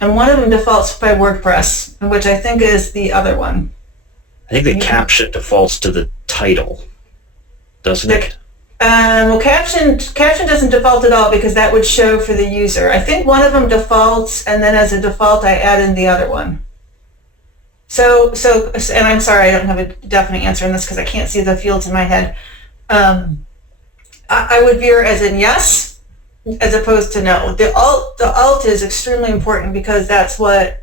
and one of them defaults by WordPress, which I think is the other one. I think the caption defaults to the title, doesn't it? Well, caption doesn't default at all because that would show for the user. I think one of them defaults, and then as a default, I add in the other one. So, and I'm sorry, I don't have a definite answer on this because I can't see the fields in my head. I would veer as in yes, as opposed to no. The alt is extremely important because that's what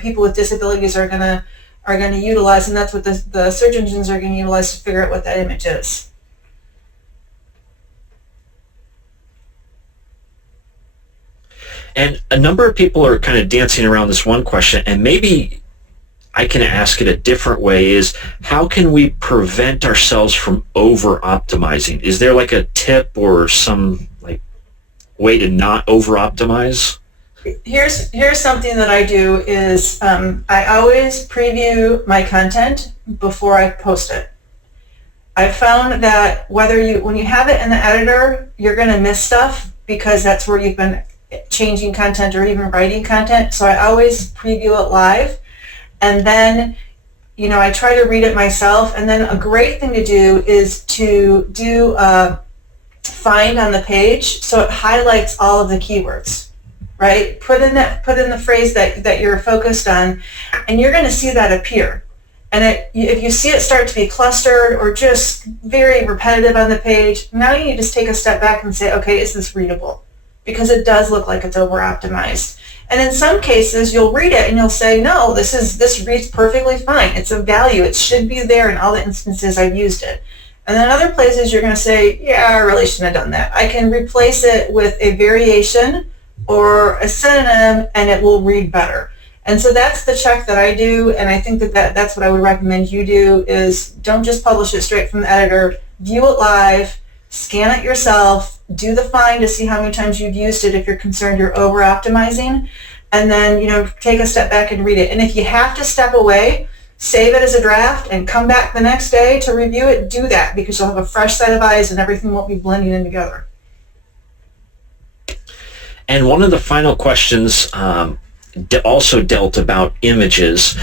people with disabilities are gonna utilize, and that's what the search engines are going to utilize to figure out what that image is. And a number of people are kind of dancing around this one question, and maybe I can ask it a different way, is how can we prevent ourselves from over-optimizing? Is there like a tip or some way to not over-optimize? Here's something that I do is I always preview my content before I post it. I've found that when you have it in the editor, you're going to miss stuff because that's where you've been changing content or even writing content. So I always preview it live, and then I try to read it myself. And then a great thing to do is to do find on the page, so it highlights all of the keywords, right? Put in the phrase that you're focused on, and you're going to see that appear. And if you see it start to be clustered or just very repetitive on the page, now you just take a step back and say, okay, is this readable? Because it does look like it's over-optimized. And in some cases, you'll read it and you'll say, no, this reads perfectly fine. It's of value. It should be there in all the instances I've used it. And then other places you're going to say, yeah, I really shouldn't have done that. I can replace it with a variation or a synonym, and it will read better. And so that's the check that I do, and I think that's what I would recommend you do, is don't just publish it straight from the editor. View it live, scan it yourself, do the find to see how many times you've used it if you're concerned you're over-optimizing, and then take a step back and read it. And if you have to step away, save it as a draft and come back the next day to review it, do that, because you'll have a fresh set of eyes and everything won't be blending in together. And one of the final questions also dealt about images.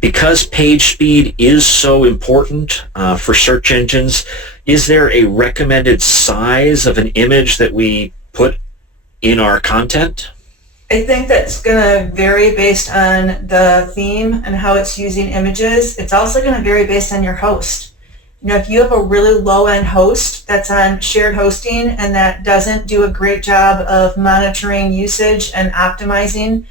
Because page speed is so important for search engines, is there a recommended size of an image that we put in our content? I think that's going to vary based on the theme and how it's using images. It's also going to vary based on your host. If you have a really low-end host that's on shared hosting and that doesn't do a great job of monitoring usage and optimizing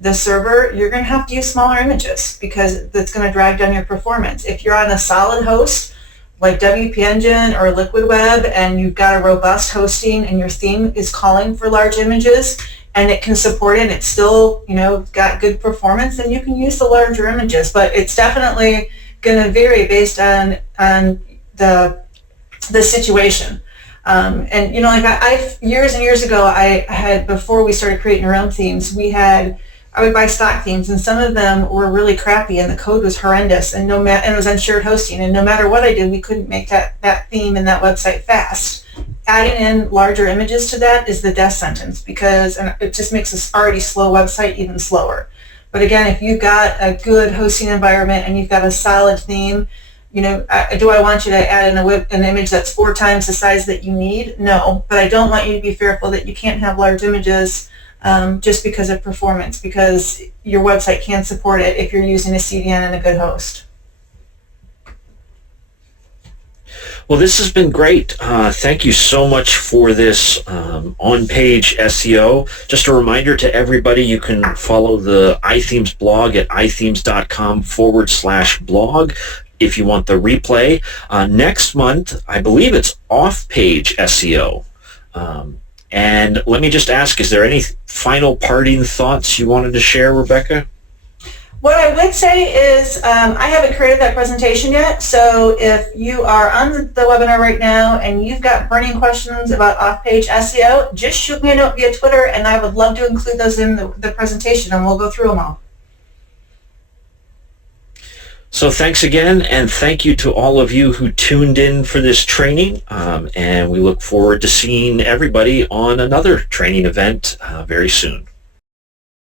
the server, you're going to have to use smaller images because that's going to drag down your performance. If you're on a solid host like WP Engine or Liquid Web and you've got a robust hosting and your theme is calling for large images and it can support it and it's still, got good performance, then you can use the larger images. But it's definitely going to vary based on the the situation. And you know, like I years and years ago, I had, before we started creating our own themes, I would buy stock themes, and some of them were really crappy, and the code was horrendous, and and it was on shared hosting, and no matter what I did, we couldn't make that theme and that website fast. Adding in larger images to that is the death sentence, because it just makes this already slow website even slower. But again, if you've got a good hosting environment and you've got a solid theme, you know, do I want you to add in an image that's 4 times the size that you need? No, but I don't want you to be fearful that you can't have large images just because of performance, because your website can support it if you're using a CDN and a good host. Well, this has been great. Thank you so much for this on-page SEO. Just a reminder to everybody, you can follow the iThemes blog at ithemes.com/blog if you want the replay. Next month, I believe it's off-page SEO. And let me just ask, is there any final parting thoughts you wanted to share, Rebecca? What I would say is I haven't created that presentation yet, so if you are on the webinar right now and you've got burning questions about off-page SEO, just shoot me a note via Twitter, and I would love to include those in the presentation, and we'll go through them all. So thanks again, and thank you to all of you who tuned in for this training, and we look forward to seeing everybody on another training event very soon.